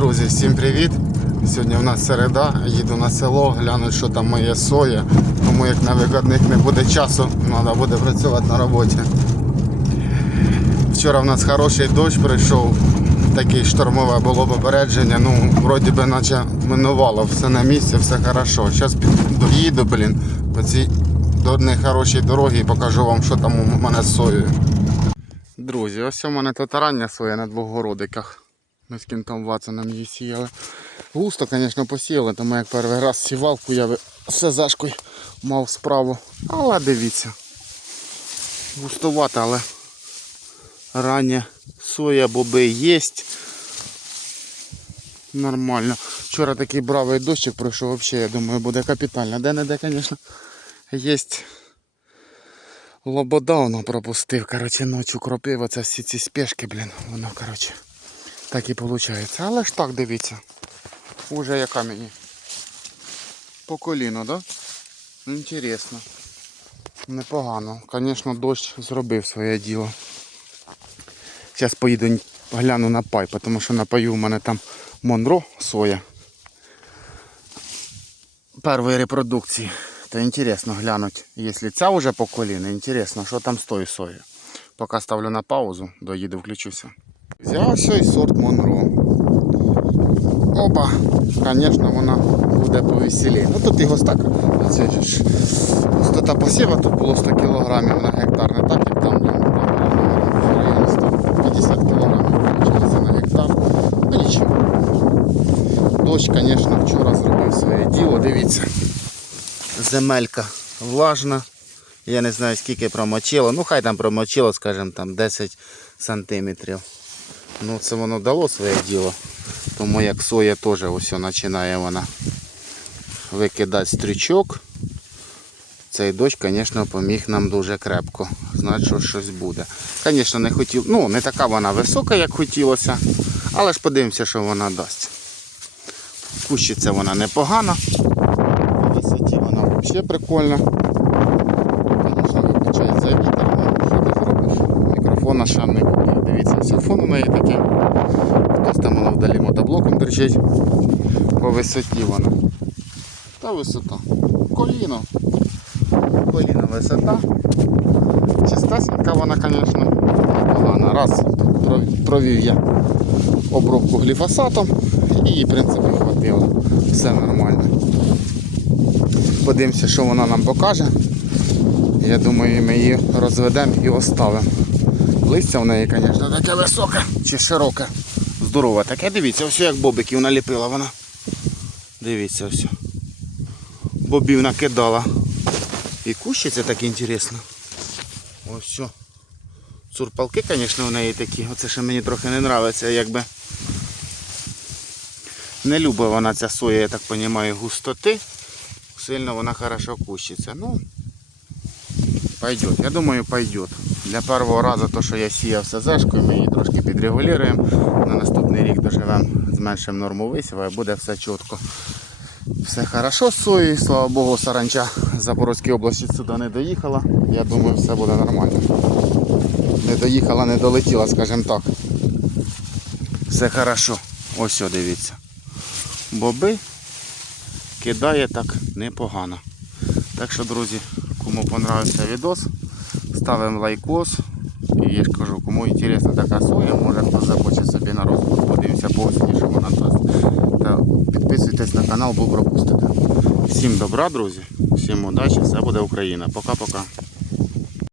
Друзі, всім привіт! Сьогодні в нас середа, їду на село, гляну, що там моє соя. Тому як на вихідних не буде часу, треба буде працювати на роботі. Вчора в нас хороший дощ прийшов, таке штормове було попередження. Ну, вроді би наче минувало, все на місці, все хорошо. Зараз доїду, блін, по цій до нехорошій дорогі і покажу вам, що там у мене з соєю. Друзі, ось у мене татарання своє на двох городиках. Ми з кінтом Ватсоном її сіяли. Густо, звісно, посіяли, тому як перший раз сівалку я би все зашкою мав справу. Але дивіться. Густовато, але рання соя, боби є. Нормально. Вчора такий бравий дощик пройшов, взагалі, я думаю, буде капітально. Де-не-де, звісно, є Лобода воно пропустив, короче, ночі кропив, оце всі ці спешки, блін, воно, короче, так і виходить. Але ж так дивіться. Уже яка мені. По коліну, да? Інтересно. Непогано. Звісно, дощ зробив своє діло. Зараз поїду гляну на пай, тому що на паю в мене там Монро соя. Першої репродукції. То інтересно глянуть, якщо ця вже по коліну, інтересно, що там з тою соєю. Поки ставлю на паузу, доїду, включуся. Взяв цей сорт Монро. Оба, звісно, вона буде повеселі. Ну тут його так. Ж густота посіва тут було 100 кг на гектар, не так як там. блін, 150 кг на гектар. Ну нічого. Дощ, звісно, вчора зробив своє діло, дивіться земелька влажна. Я не знаю скільки промочило. Ну хай там промочило, скажімо, там 10 сантиметрів. Ну це воно дало своє діло. Тому як соя теж ось починає вона викидати стрічок. Цей дощ, звісно, поміг нам дуже крепко. Значить, що щось буде. Звісно, не хотів, ну не така вона висока, як хотілося, але ж подивимося, що вона дасть. Кущиться вона непогана. На висоті вона взагалі прикольна. Звісно, виключається вітер, але що ти зробиш? Мікрофона ще не буде. Все фон у неї такий. Хтось там воно вдалі мотоблоком держить. По висоті вона. Та висота. Коліно. Коліно висота. Чистесенька вона, звісно, непогана. Раз провів я обробку гліфосатом і, в принципі, хватило. Все нормально. Подивимося, що вона нам покаже. Я думаю, ми її розведемо і оставимо. Листя в неї, звісно, таке високе чи широке. Здорове таке. Дивіться, ось як бобиків наліпила вона. Дивіться ось. Бобів накидала. І кущиться так інтересно. Ось все. Цурпалки, звісно, в неї такі. Оце ще мені трохи не подобається, якби. Не любить вона ця соя, я так розумію, густоти. Сильно вона хорошо кущиться. Ну, пойдет. Я думаю, пойдет. Для першого разу, то, що я сіяв СЗшкою, ми її трошки підрегулюємо. На наступний рік доживемо, зменшимо норму висіва і буде все чітко. Все хорошо з соєю, слава Богу, саранча з Запорозької області сюди не доїхала. Я думаю, все буде нормально. Не доїхала, не долетіла, скажімо так. Все хорошо. Ось дивіться. Боби кидає так непогано. Так що, друзі, кому понравився відос, ставимо лайкос. І я ж кажу, кому інтересна така соя, може хтось захоче собі на розвиток. Подивимося по осені, що вона дасть. Та підписуйтесь на канал, бо пропустите. Всім добра, друзі, всім удачі, все буде Україна. Пока-пока.